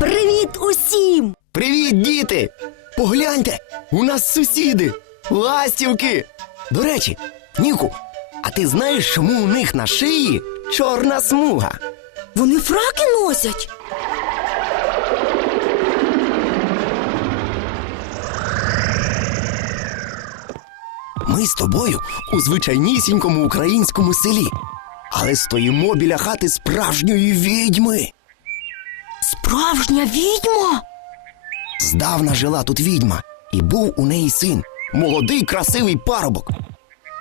Привіт усім! Привіт, діти! Погляньте! У нас сусіди! Ластівки! До речі, ніку! А ти знаєш, чому у них на шиї чорна смуга? Вони фраки носять. Ми з тобою у звичайнісінькому українському селі, але стоїмо біля хати справжньої відьми. Справжня відьма. Здавна жила тут відьма і був у неї син молодий, красивий парубок.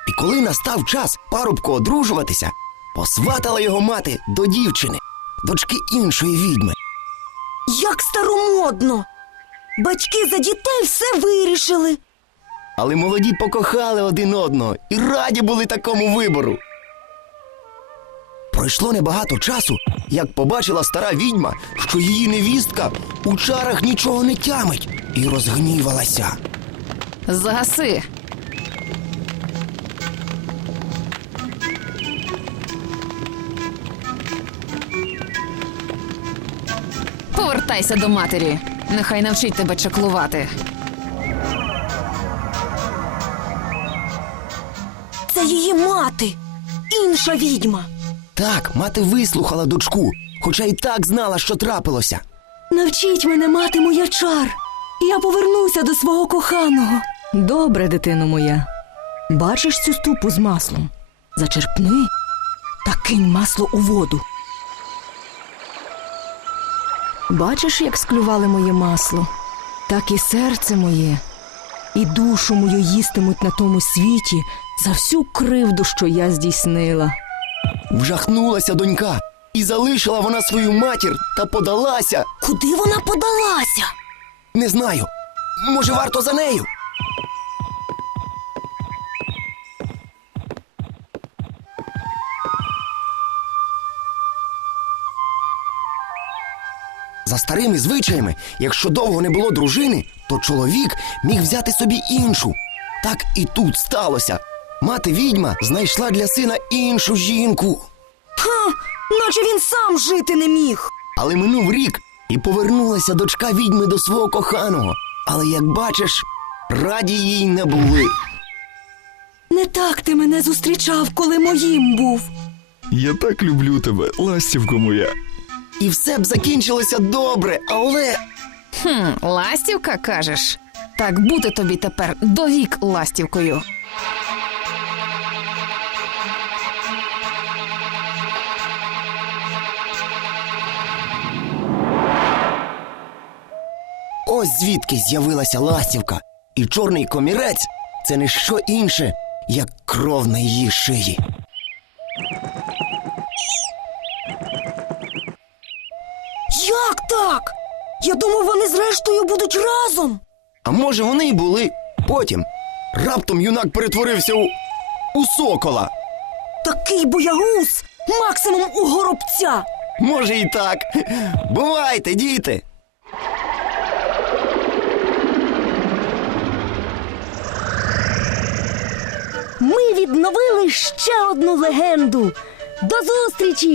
І коли настав час парубку одружуватися, посватала його мати до дівчини, дочки іншої відьми. Як старомодно. Батьки за дітей все вирішили. Але молоді покохали один одного і раді були такому вибору. Пройшло небагато часу, як побачила стара відьма, що її невістка у чарах нічого не тямить і розгнівалася. Загаси! Повертайся до матері. Нехай навчить тебе чаклувати. Це її мати! Інша відьма. Так, мати вислухала дочку, хоча й так знала, що трапилося. Навчіть мене мати, моя чар, і я повернуся до свого коханого. Добре, дитино моя, бачиш цю ступу з маслом. Зачерпни та кинь масло у воду. Бачиш, як склювали моє масло, так і серце моє, і душу мою їстимуть на тому світі за всю кривду, що я здійснила. Вжахнулася донька і залишила вона свою матір та подалася. Куди вона подалася? Не знаю. Може так. варто за нею. За старими звичаями, якщо довго не було дружини, то чоловік міг взяти собі іншу. Так і тут сталося. Мати відьма знайшла для сина іншу жінку. Ха! Наче він сам жити не міг. Але минув рік і повернулася дочка відьми до свого коханого. Але як бачиш, раді їй не були. Не так ти мене зустрічав, коли моїм був. Я так люблю тебе, ластівко моя. І все б закінчилося добре, але. Хм, Ластівка кажеш, так бути тобі тепер довік ластівкою. Ось Звідки з'явилася ластівка? І чорний комірець це не що інше, як кров на її шиї. Як так? Я думав, вони, зрештою, будуть разом. А може, вони й були потім. Раптом юнак перетворився у у сокола. Такий боягуз максимум у горобця. Може і так. Бувайте, діти. Відновили ще одну легенду! До зустрічі!